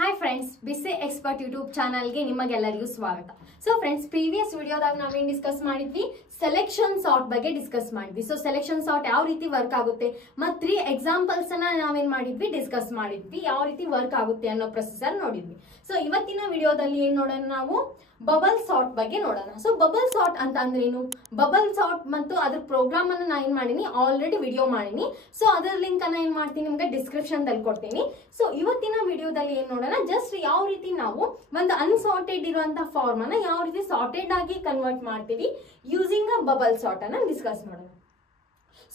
Hi friends, ಬಿಸಿ expert YouTube ಚಾನಲ್ಗೆ ನಿಮಗೆಲ್ಲರಿಗೂ ಸ್ವಾಗತ. ಸೊ ಫ್ರೆಂಡ್ಸ್, ಪ್ರೀವಿಯಸ್ ವಿಡಿಯೋದಾಗ ನಾವೇನು ಡಿಸ್ಕಸ್ ಮಾಡಿದ್ವಿ, ಸೆಲೆಕ್ಷನ್ ಸಾರ್ಟ್ ಬಗ್ಗೆ ಡಿಸ್ಕಸ್ ಮಾಡಿದ್ವಿ. ಸೊ ಸೆಲೆಕ್ಷನ್ ಸಾರ್ಟ್ ಯಾವ ರೀತಿ ವರ್ಕ್ ಆಗುತ್ತೆ ಮತ್ತು 3 ಎಕ್ಸಾಂಪಲ್ಸ್ ಅನ್ನ ನಾವೇನ್ ಮಾಡಿದ್ವಿ, ಡಿಸ್ಕಸ್ ಮಾಡಿದ್ವಿ. ಯಾವ ರೀತಿ ವರ್ಕ್ ಆಗುತ್ತೆ ಅನ್ನೋ ಪ್ರೊಸೆಸರ್ ನೋಡಿದ್ವಿ. ಸೊ ಇವತ್ತಿನ ವಿಡಿಯೋದಲ್ಲಿ ಏನ್ ನೋಡೋಣ, ನಾವು ಬಬಲ್ ಸಾರ್ಟ್ ಬಗ್ಗೆ ನೋಡೋಣ. ಸೊ ಬಬಲ್ ಸಾರ್ಟ್ ಅಂತ ಅಂದ್ರೆ ಏನು, ಬಬಲ್ ಸಾರ್ಟ್ ಮತ್ತು ಅದ್ರ ಪ್ರೋಗ್ರಾಮ್ ಅನ್ನ ನಾನು ಏನ್ ಮಾಡೀನಿ, ಆಲ್ರೆಡಿ ವಿಡಿಯೋ ಮಾಡೀನಿ. ಸೊ ಅದರ ಲಿಂಕ್ ಅನ್ನ ಏನ್ ಮಾಡ್ತೀನಿ, ನಿಮ್ಗೆ ಡಿಸ್ಕ್ರಿಪ್ಷನ್ ದಲ್ಲಿ ಕೊಡ್ತೀನಿ. ಸೊ ಇವತ್ತಿನ ವಿಡಿಯೋದಲ್ಲಿ ಏನ್ ನೋಡೋಣ, ಜಸ್ಟ್ ಯಾವ ರೀತಿ ನಾವು ಒಂದು ಅನ್ಸಾರ್ಟೆಡ್ ಇರುವಂತಹ ಫಾರ್ಮ್ ಅನ್ನ ಯಾವ ರೀತಿ ಸಾರ್ಟೆಡ್ ಆಗಿ ಕನ್ವರ್ಟ್ ಮಾಡ್ತೀವಿ ಯೂಸಿಂಗ್ ಅ ಬಬಲ್ ಸಾರ್ಟ್ ಅನ್ನ ಡಿಸ್ಕಸ್ ಮಾಡೋಣ.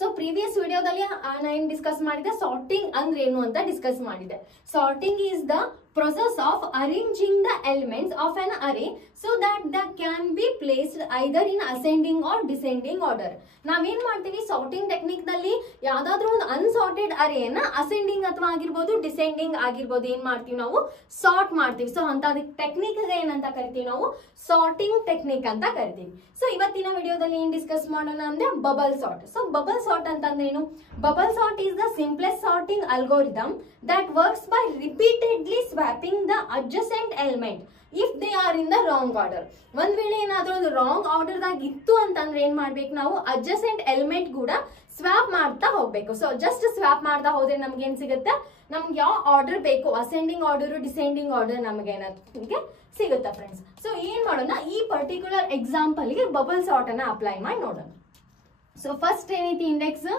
ಸೊ ಪ್ರೀವಿಯಸ್ ವಿಡಿಯೋದಲ್ಲಿ ನಾನು ಏನ್ ಡಿಸ್ಕಸ್ ಮಾಡಿದೆ, ಸಾರ್ಟಿಂಗ್ ಅಂದ್ರೆ ಏನು ಅಂತ ಡಿಸ್ಕಸ್ ಮಾಡಿದೆ. Sorting is the process of arranging the elements of an array so that they can be placed either in ascending or descending order. ನಾವೇನ್ ಮಾಡ್ತೀವಿ, ಸಾರ್ಟಿಂಗ್ ಟೆಕ್ನಿಕ್ ನಲ್ಲಿ ಯಾವ್ದಾದ್ರು ಒಂದು ಅನ್ಸಾರ್ಟೆಡ್ ಅರೇನ ಅಸೆಂಡಿಂಗ್ ಅಥವಾ ಆಗಿರ್ಬೋದು, ಡಿಸೆಂಡಿಂಗ್ ಆಗಿರ್ಬೋದು, ಏನ್ ಮಾಡ್ತೀವಿ ನಾವು, ಸಾರ್ಟ್ ಮಾಡ್ತೀವಿ. ಸೊ ಅಂತ ಟೆಕ್ನಿಕ್ ಏನಂತ ಕರಿತೀವಿ ನಾವು, ಸಾರ್ಟಿಂಗ್ ಟೆಕ್ನಿಕ್ ಅಂತ ಕರಿತೀವಿ. ಸೊ ಇವತ್ತಿನ ವಿಡಿಯೋದಲ್ಲಿ ಏನ್ ಡಿಸ್ಕಸ್ ಮಾಡೋಣ ಅಂದ್ರೆ bubble sort. So bubble sort ಅಂತಂದ್ರೆ ಏನು, bubble sort is the simplest sorting algorithm that works by repeatedly swapping the adjacent element if they are in the wrong order. ಒಂದ್ ವೇಳೆ ಏನಾದ್ರೂ ಒಂದು ರಾಂಗ್ ಆರ್ಡರ್ ದಾಗ ಇತ್ತು ಅಂತಂದ್ರೆ ಏನ್ ಮಾಡ್ಬೇಕು ನಾವು, ಅಡ್ಜಸೆಂಟ್ ಎಲಿಮೆಂಟ್ ಕೂಡ ಸ್ವಾಪ್ ಮಾಡ್ತಾ ಹೋಗ್ಬೇಕು. ಸೊ ಜಸ್ಟ್ ಸ್ವಾಪ್ ಮಾಡ್ತಾ ಹೋದ್ರೆ ನಮ್ಗೆ ಏನ್ ಸಿಗುತ್ತೆ, ನಮ್ಗೆ ಯಾವ ಆರ್ಡರ್ ಬೇಕು, ಅಸೆಂಡಿಂಗ್ ಆರ್ಡರ್, ಡಿಸೆಂಡಿಂಗ್ ಆರ್ಡರ್ ನಮ್ಗೆ ಏನಾದ್ರು ಸಿಗುತ್ತಾ ಫ್ರೆಂಡ್ಸ್. ಸೊ ಏನ್ ಮಾಡೋಣ, ಈ ಪರ್ಟಿಕ್ಯುಲರ್ ಎಕ್ಸಾಂಪಲ್ ಗೆ ಬಬಲ್ ಸಾರ್ಟ್ ಅನ್ನ ಅಪ್ಲೈ ಮಾಡಿ ನೋಡೋಣ. ಸೊ ಫಸ್ಟ್ ಏನೈತಿ, ಇಂಡೆಕ್ಸ್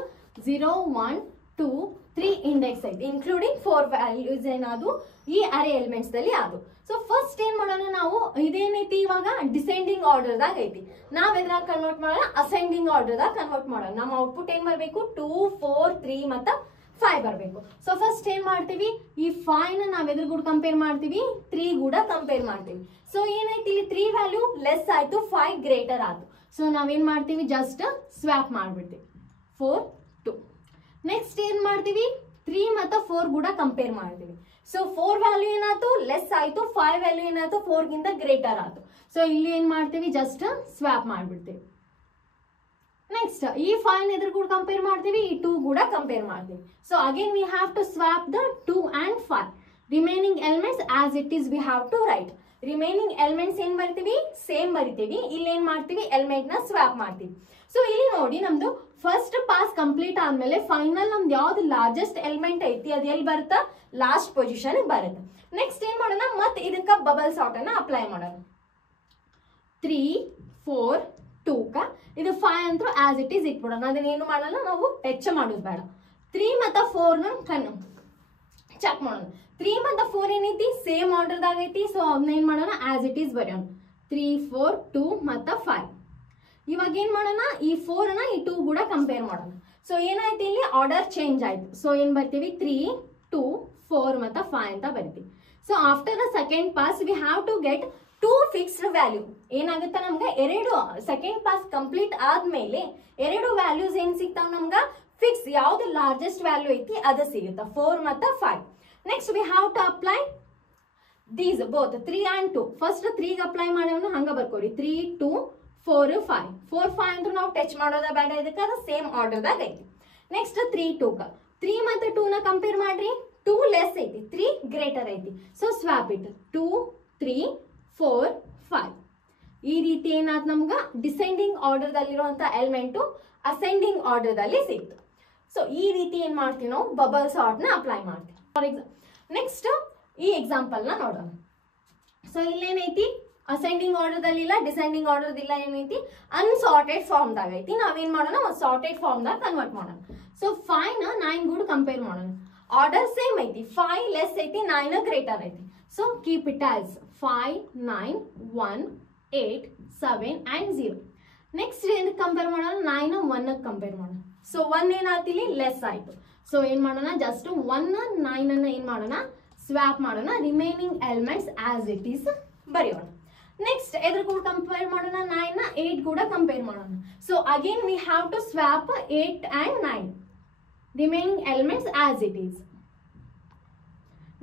0 1 2 3 ಇಂಡೆಕ್ಸ್ ಐತಿ, ಇನ್ಕ್ಲೂಡಿಂಗ್ 4 ವ್ಯಾಲ್ಯೂಸ್ ಏನಾದ್ರು ಈ ಅರೇ ಎಲಿಮೆಂಟ್ಸ್ ದಲ್ಲಿ ಅದು. ಸೊ ಫಸ್ಟ್ ಏನ್ ಮಾಡೋಣ ನಾವು, ಇದೇನೈತಿ ಇವಾಗ ಡಿಸೆಂಡಿಂಗ್ ಆರ್ಡರ್ ದಾಗ ಐತಿ, ನಾವ್ ಎದ್ರಾಗ ಕನ್ವರ್ಟ್ ಮಾಡೋಣ, ಅಸೆಂಡಿಂಗ್ ಆರ್ಡರ್ ದಾಗ ಕನ್ವರ್ಟ್ ಮಾಡೋಣ. ನಮ್ಮ ಔಟ್ಪುಟ್ ಏನ್ ಬರ್ಬೇಕು, 2 4 3 ಮತ್ತ 5 ಬರ್ಬೇಕು. ಸೊ ಫಸ್ಟ್ ಏನ್ ಮಾಡ್ತೀವಿ, ಈ 5 ನ ನಾವ್ ಎದ್ರ ಕೂಡ ಕಂಪೇರ್ ಮಾಡ್ತೀವಿ, 3 ಕೂಡ ಕಂಪೇರ್ ಮಾಡ್ತೀವಿ. ಸೊ ಏನೈತಿ, ಇಲ್ಲಿ 3 ವ್ಯಾಲ್ಯೂ ಲೆಸ್ ಆಯ್ತು, 5 ಗ್ರೇಟರ್ ಆಯ್ತು. ಸೊ ನಾವೇನ್ ಮಾಡ್ತೀವಿ, ಜಸ್ಟ್ ಸ್ವಾಪ್ ಮಾಡ್ಬಿಡ್ತೀವಿ, 4 2. ನೆಕ್ಸ್ಟ್ ಏನ್ ಮಾಡ್ತೀವಿ, 3 ಮತ್ತು 4 ಕೂಡ ಕಂಪೇರ್ ಮಾಡ್ತೀವಿ. ಸೊ 4 ವ್ಯಾಲ್ಯೂ ಏನಾಯ್ತು, ಲೆಸ್ ಆಯ್ತು, 5 ವ್ಯಾಲ್ಯೂ ಏನಾಯ್ತು, 4 ಗಿಂತ ಗ್ರೇಟರ್ ಆಯ್ತು. ಸೊ ಇಲ್ಲಿ ಏನ್ ಮಾಡ್ತೀವಿ, ಜಸ್ಟ್ ಸ್ವಾಪ್ ಮಾಡ್ಬಿಡ್ತೀವಿ. ನೆಕ್ಸ್ಟ್ ಈ 5 ಎದ್ರ ಕೂಡ ಕಂಪೇರ್ ಮಾಡ್ತೀವಿ, ಈ 2 ಕೂಡ ಕಂಪೇರ್ ಮಾಡ್ತೀವಿ. So again we have to swap the 2 and 5. Remaining elements as it is we have to write. Remaining elements ಏನ್ ಬರ್ತೀವಿ, ಸೇಮ್ ಬರಿತೀವಿ. ಇಲ್ಲಿ ಏನ್ ಮಾಡ್ತೀವಿ, ಎಲಿಮೆಂಟ್ ನ ಸ್ವಾಪ್ ಮಾಡ್ತೀವಿ. ಸೊ ಇಲ್ಲಿ ನೋಡಿ, ನಮ್ದು ಫಸ್ಟ್ ಪಾಸ್ ಕಂಪ್ಲೀಟ್ ಆದ್ಮೇಲೆ ಫೈನಲ್ ನಮ್ದು ಯಾವ್ದು ಲಾರ್ಜೆಸ್ಟ್ ಎಲಿಮೆಂಟ್ ಐತಿ ಅದು ಎಲ್ಲಿ ಬರುತ್ತಾ, ಲಾಸ್ಟ್ ಪೊಸಿಷನ್ ಬರುತ್ತೆ. ನೆಕ್ಸ್ಟ್ ಏನ್ ಮಾಡೋಣ, ಮತ್ತೆ ಇದಕ್ಕ ಬಬಲ್ ಸಾರ್ಟ್ ಅನ್ನ ಅಪ್ಲೈ ಮಾಡೋಣ. 3 4 2 ಇದು 5 ಅಂತೂ ಆಸ್ ಇಟ್ ಈಸ್ ಇಟ್ಬಿಡೋಣ, ಅದನ್ನ ಏನು ಮಾಡಲ್ಲ ನಾವು, ಟಚ್ ಮಾಡೋದು ಬೇಡ. 3 ಮತ್ತು 4 ನ ಚೆಕ್ ಮಾಡೋಣ. 3 ಮತ್ತು 4 ಏನೈತಿ, ಸೇಮ್ ಆರ್ಡರ್ ದಾಗ ಐತಿ. ಸೊ ಅದನ್ನ ಏನ್ ಮಾಡೋಣ, ಆಸ್ ಇಟ್ ಈಸ್ ಬರೆಯೋಣ. 3 4 2 ಮತ್ತು 5. ಇವಾಗ ಏನ್ ಮಾಡೋಣ, ಈ 4 ನ ಈ 2 ಕೂಡ ಕಂಪೇರ್ ಮಾಡೋಣ. ಸೊ ಏನಾಯ್ತು, ಇಲ್ಲಿ ಆರ್ಡರ್ ಚೇಂಜ್ ಆಯ್ತು. ಸೊ ಏನ್ ಬರ್ತೀವಿ, 3 2 4 ಮತ್ತು 5 ಅಂತ ಬರ್ತೀವಿ. So after the second pass we have to get 2 fixed value. ಏನಾಗುತ್ತೆ, ನಮ್ಗೆ ಎರಡು ಸೆಕೆಂಡ್ ಪಾಸ್ ಕಂಪ್ಲೀಟ್ ಆದ್ಮೇಲೆ 2 ವ್ಯಾಲ್ಯೂಸ್ ಏನ್ ಸಿಗ್ತಾವ ನಮ್ಗ, ಫಿಕ್ಸ್ ಯಾವ್ದು ಲಾರ್ಜೆಸ್ಟ್ ವ್ಯಾಲ್ಯೂ ಐತಿ ಅದು ಸಿಗುತ್ತಾ, 4 ಮತ್ತು 5. Next we have to apply these both 3 and 2. First 3 ಗೆ ಅಪ್ಲೈ ಮಾಡೋಣ, ಹಂಗ ಬರ್ಕೋರಿ. 3 2 4 5 4 5 ಅಂತ ನಾವು ಟಚ್ ಮಾಡೋದ ಬೇಡ, ಇದಕ್ಕೆ ಅದು ಸೇಮ್ ಆರ್ಡರ್ ದಾಗ ಐತಿ. ನೆಕ್ಸ್ಟ್ 3 2 3 ಮತ್ತು 2 ನ ಕಂಪೇರ್ ಮಾಡ್ರಿ, 2 ಲೆಸ್ ಐತಿ, 3 ಗ್ರೇಟರ್ ಐತಿ. So swap it, 2 3 4 5. ಈ ರೀತಿ ಏನಾದ್ ನಮ್ಗ ಡಿಸೆಂಡಿಂಗ್ ಆರ್ಡರ್ ದಲ್ಲಿರುವಂತ ಎಲಿಮೆಂಟು ಅಸೆಂಡಿಂಗ್ ಆರ್ಡರ್ ದಲ್ಲಿ ಸಿಕ್ತು. ಸೊ ಈ ರೀತಿ ಏನ್ ಮಾಡ್ತೀವಿ ನಾವು, ಬಬಲ್ ಸಾರ್ಟ್ ನ ಅಪ್ಲೈ ಮಾಡ್ತೀವಿ. ಫಾರ್ ಎಕ್ಸಾಂಪಲ್ ನೆಕ್ಸ್ಟ್ ಈ ಎಕ್ಸಾಂಪಲ್ ನ ನೋಡೋಣ. ಸೊ ಇಲ್ಲೇನೈತಿ, ಅಸೆಂಡಿಂಗ್ ಆರ್ಡರ್ ದಲ್ಲಿ ಇಲ್ಲ, ಡಿಸೆಂಡಿಂಗ್ ಆರ್ಡರ್ ಇಲ್ಲ, ಏನೈತಿ, ಅನ್ಸಾರ್ಟೆಡ್ ಫಾರ್ಮ್ ದಾಗ ಐತಿ. ನಾವೇನ್ ಮಾಡೋಣ, ಸಾರ್ಟೆಡ್ ಫಾರ್ಮ್ ದಾಗ ಕನ್ವರ್ಟ್ ಮಾಡೋಣ. ಸೊ 5 ನ 9 ಕೂಡ ಕಂಪೇರ್ ಮಾಡೋಣ. ಆರ್ಡರ್ ಸೇಮ್ ಐತಿ, 5 ಲೆಸ್ ಐತಿ, 9 ಗ್ರೇಟರ್ ಐತಿ. So keep it as 5 9 1 8 7 and 0. Next ಏನ್ ಕಂಪೇರ್ ಮಾಡೋಣ, 9 1 ಕಂಪೇರ್ ಮಾಡೋಣ. ಸೊ 1 ಏನಾಯ್ತು, ಇಲ್ಲಿ ಲೆಸ್ ಆಯ್ತು. ಸೊ ಏನ್ ಮಾಡೋಣ, ಜಸ್ಟ್ 1 9 ಅನ್ನ ಏನ್ ಮಾಡೋಣ, ಸ್ವಾಪ್ ಮಾಡೋಣ. Remaining elements as it is ಬರೆಯೋಣ. ನೆಕ್ಸ್ಟ್ ಎದ್ರ ಕೂಡ ಕಂಪೇರ್ ಮಾಡೋಣ, 9 ನ 8 ಕೂಡ ಕಂಪೇರ್ ಮಾಡೋಣ. So again we have to swap 8 and 9. Remaining elements as it is.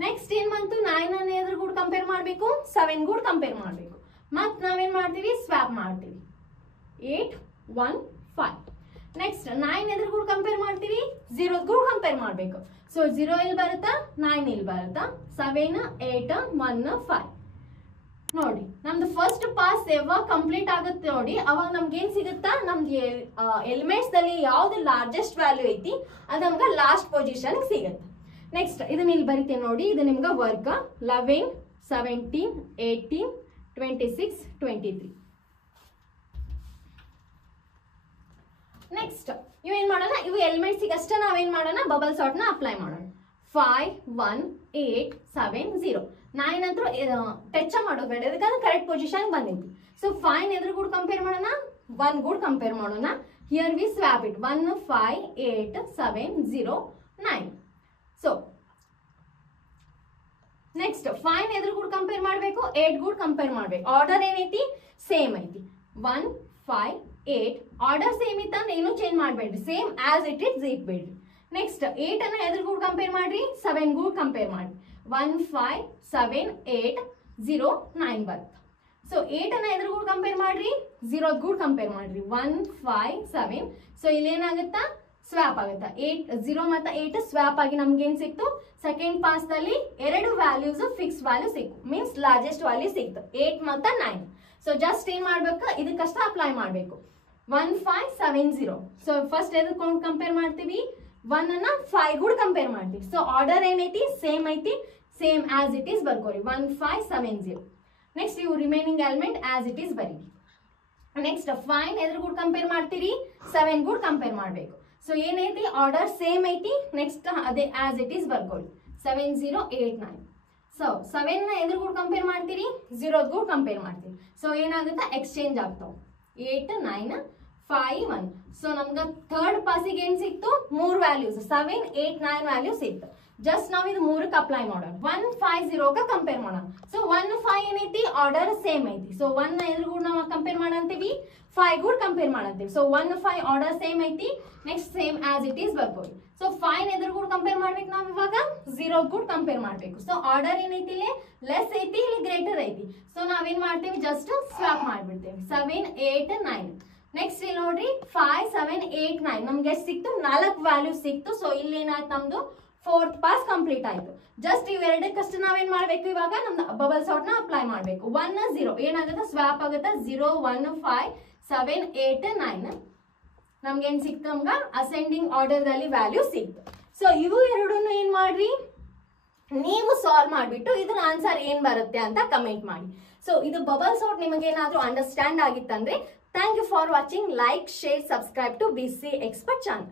Next ಏನ್ ಬಂತು, 9 ಅನ್ನ ಎದ್ರ ಕೂಡ ಕಂಪೇರ್ ಮಾಡಬೇಕು, 7 ಕೂಡ ಕಂಪೇರ್ ಮಾಡಬೇಕು. ಮತ್ ನಾವೇನ್ ಮಾಡ್ತೀವಿ, ಸ್ವಾಪ್ ಮಾಡ್ತೀವಿ. 8 1 5. ನೆಕ್ಸ್ಟ್ 9 ಎದ್ರ ಕೂಡ ಕಂಪೇರ್ ಮಾಡ್ತೀವಿ 0 ಕೂಡ ಕಂಪೇರ್ ಮಾಡಬೇಕು. ಸೊ 0 ಇಲ್ಲಿ ಬರುತ್ತಾ 9 ಇಲ್ಲಿ ಬರುತ್ತಾ 7 8 1 5 ನೋಡಿ ನಮ್ದು ಫಸ್ಟ್ ಪಾಸ್ ಯಾವಾಗ ಕಂಪ್ಲೀಟ್ ಆಗುತ್ತೆ ನೋಡಿ ಅವಾಗ ನಮ್ಗೆ ಏನ್ ಸಿಗುತ್ತಾ ನಮ್ಗೆ ಎಲಿಮೆಂಟ್ಸ್ ದಲ್ಲಿ ಯಾವ್ದು ಲಾರ್ಜೆಸ್ಟ್ ವ್ಯಾಲ್ಯೂ ಐತಿ ಅದು ನಮ್ಗೆ ಲಾಸ್ಟ್ ಪೊಸಿಷನ್ ಸಿಗುತ್ತೆ. ನೆಕ್ಸ್ಟ್ ಇದನ್ನ ಇಲ್ಲಿ ಬರಿತೇನೆ ನೋಡಿ ಇದು ನಿಮ್ಗೆ ವರ್ಕ್ 11 17 18 26 23. ನೆಕ್ಸ್ಟ್ ಇವೇನ್ ಮಾಡೋಣ ಇವು ಎಲಿಮೆಂಟ್ಸ್ ಅಷ್ಟೇ ನಾವೇನ್ ಮಾಡೋಣ ಬಬಲ್ ಸಾರ್ಟ್ ನ ಅಪ್ಲೈ ಮಾಡೋಣ. 5 1 8 7 0 9 ಅಂತೂ ಟಚ್ ಮಾಡೋಬೇಡ ಯಾಕಂದ್ರೆ ಕರೆಕ್ಟ್ ಪೊಸಿಷನ್ ಬಂದೈತಿ. ಸೊ 5 ಎದ್ರ ಕೂಡ ಕಂಪೇರ್ ಮಾಡೋಣ 1 ಕೂಡ ಕಂಪೇರ್ ಮಾಡೋಣ. Here V swap it 1 5 8 7 0 9. So next 5 ಎದ್ರ ಕೂಡ ಕಂಪೇರ್ ಮಾಡಬೇಕು 8 ಕೂಡ ಕಂಪೇರ್ ಮಾಡಬೇಕು. ಆರ್ಡರ್ ಏನೈತಿ ಸೇಮ್ ಐತಿ 1 5 8 ಆರ್ಡರ್ ಸೇಮ್ ಇತ್ತು ಅಂದ್ರೆ ಏನು ಚೇಂಜ್ ಮಾಡಬೇಡ್ರಿ ಸೇಮ್ ಆಸ್ ಇಟ್ ಇಸ್ ಇಟ್ಬೇಡ್ರಿ. ನೆಕ್ಸ್ಟ್ 8 ಅನ್ನ ಎದ್ರ ಕೂಡ ಕಂಪೇರ್ ಮಾಡ್ರಿ 7 ಕೂಡ ಕಂಪೇರ್ ಮಾಡ್ರಿ 1 5 7 8 0 9 ಬರುತ್ತೆ. ಸೊ 8 ಅನ್ನ ಎದ್ರ ಕೂಡ ಕಂಪೇರ್ ಮಾಡ್ರಿ 0 ಕೂಡ ಕಂಪೇರ್ ಮಾಡ್ರಿ 1 5 7. ಸೊ ಇಲ್ಲಿ ಏನಾಗುತ್ತಾ ಸ್ವ್ಯಾಪ್ ಆಗುತ್ತಾ 8 0 ಮತ್ತು 8 ಸ್ವ್ಯಾಪ್ ಆಗಿ ನಮ್ಗೆ ಏನ್ ಸಿಕ್ತು ಸೆಕೆಂಡ್ ಪಾಸ್ ದಲ್ಲಿ ಎರಡು ವ್ಯಾಲ್ಯೂಸ್ ಫಿಕ್ಸ್ ವ್ಯಾಲ್ಯೂ ಸಿಕ್ತು ಮೀನ್ಸ್ ಲಾರ್ಜೆಸ್ಟ್ ವ್ಯಾಲ್ಯೂ ಸಿಕ್ತು 8 ಮತ್ತು 9. ಸೊ ಜಸ್ಟ್ ಏನ್ ಮಾಡ್ಬೇಕು ಇದಕ್ಕಷ್ಟ ಅಪ್ಲೈ ಮಾಡಬೇಕು 1 5 7 0. ಸೊ ಫಸ್ಟ್ ಎದಕ್ಕೆ ಕಂಪೇರ್ ಮಾಡ್ತೀವಿ 1 ಅನ್ನ 5 ಕೂಡ ಕಂಪೇರ್ ಮಾಡ್ತೀವಿ. ಸೊ ಆರ್ಡರ್ ಏನೈತಿ ಸೇಮ್ ಐತಿ ಸೇಮ್ ಆಸ್ ಇಟ್ ಈಸ್ ಬರ್ಕೋರಿ 1 5 7 0. ನೆಕ್ಸ್ಟ್ ಇವು remaining element as it is ಬರೀರಿ. ನೆಕ್ಸ್ಟ್ 5 ಎದ್ರ ಕೂಡ ಕಂಪೇರ್ ಮಾಡ್ತೀರಿ 7 ಕೂಡ ಕಂಪೇರ್ ಮಾಡಬೇಕು. ಸೊ ಏನೈತಿ ಆರ್ಡರ್ ಸೇಮ್ ಐತಿ ನೆಕ್ಸ್ಟ್ ಅದೇ ಆಸ್ ಇಟ್ ಈಸ್ ಬರ್ಕೊಳ್ಳಿ 7 0 8 9. ಸೊ 7 ನ ಎದ್ರ ಕೂಡ ಕಂಪೇರ್ ಮಾಡ್ತೀರಿ 0 ಕೂಡ ಕಂಪೇರ್ ಮಾಡ್ತೀರಿ. ಸೊ ಏನಾಗುತ್ತೆ ಎಕ್ಸ್ಚೇಂಜ್ ಆಗ್ತಾವ 8 9 5 1. ಸೊ ನಮ್ಗೆ ಥರ್ಡ್ ಪಾಸಿಗೆ ಏನ್ ಸಿಕ್ತು 3 ವ್ಯಾಲ್ಯೂಸ್ 7 8 9 ವ್ಯಾಲ್ಯೂ ಸಿಕ್ತು. ಜಸ್ಟ್ ನಾವ್ ಇದು 3ಕ್ಕೆ ಅಪ್ಲೈ ಮಾಡೋಣ 1 5 0 ಕಂಪೇರ್ ಮಾಡೋಣ. ಸೊ 1 5 ಏನೈತಿ ಆರ್ಡರ್ ಸೇಮ್ ಐತಿ. ಸೊ 1 ನ ಎದ್ರ ಕೂಡ ನಾವು ಕಂಪೇರ್ ಮಾಡಂತೀವಿ 5 ಕೂಡ ಕಂಪೇರ್ ಮಾಡಂತೀವಿ. ಸೊ 1 5 ಆರ್ಡರ್ ಸೇಮ್ ಐತಿ next same as it is ಬರ್ಬೋದು. ಸೊ 5 ಎದ್ರ ಕೂಡ ಕಂಪೇರ್ ಮಾಡ್ಬೇಕು ನಾವ್ ಇವಾಗ 0 ಕೂಡ ಕಂಪೇರ್ ಮಾಡ್ಬೇಕು. ಸೊ ಆರ್ಡರ್ ಏನೈತಿ ಇಲ್ಲಿ ಲೆಸ್ ಐತಿ ಇಲ್ಲಿ ಗ್ರೇಟರ್ ಐತಿ. ಸೊ ನಾವೇನ್ ಮಾಡ್ತೀವಿ ಜಸ್ಟ್ ಸ್ವಾಪ್ ಮಾಡ್ಬಿಡ್ತೇವೆ 7 8 9. ನೆಕ್ಸ್ಟ್ ಇಲ್ಲಿ ನೋಡ್ರಿ 5 7 8 9 ನಮ್ಗೆ ಎಷ್ಟು ಸಿಕ್ತು 4 ವ್ಯಾಲ್ಯೂ ಸಿಕ್ತು. ಸೊ ಇಲ್ಲಿ ಏನಾಯ್ತು ನಮ್ದು ಫೋರ್ತ್ ಪಾಸ್ ಕಂಪ್ಲೀಟ್ ಆಯ್ತು. ಜಸ್ಟ್ ಇವೆರಡಕ್ಕಷ್ಟು ನಾವೇನ್ ಮಾಡ್ಬೇಕು ಇವಾಗ ನಮ್ದು ಬಬಲ್ ಸಾರ್ಟ್ ನ ಅಪ್ಲೈ ಮಾಡ್ಬೇಕು 1 0 ಏನಾಗುತ್ತೆ ಸ್ವ್ಯಾಪ್ ಆಗುತ್ತೆ 0 1 5 7 8 9 ನಮ್ಗೆ ಏನ್ ಸಿಕ್ತು ನಮ್ಗೆ ಅಸೆಂಡಿಂಗ್ ಆರ್ಡರ್ ದಲ್ಲಿ ವ್ಯಾಲ್ಯೂ ಸಿಕ್ತು. ಸೊ ಇವು ಎರಡನ್ನು ಏನ್ ಮಾಡ್ರಿ ನೀವು ಸಾಲ್ವ್ ಮಾಡ್ಬಿಟ್ಟು ಇದ್ರ ಆನ್ಸರ್ ಏನ್ ಬರುತ್ತೆ ಅಂತ ಕಮೆಂಟ್ ಮಾಡಿ. ಸೊ ಇದು ಬಬಲ್ ಸಾರ್ಟ್ ನಿಮಗೆ ಏನಾದ್ರೂ ಅಂಡರ್ಸ್ಟ್ಯಾಂಡ್ ಆಗಿತ್ತಂದ್ರೆ thank you for watching. Like share subscribe to BC Expert channel.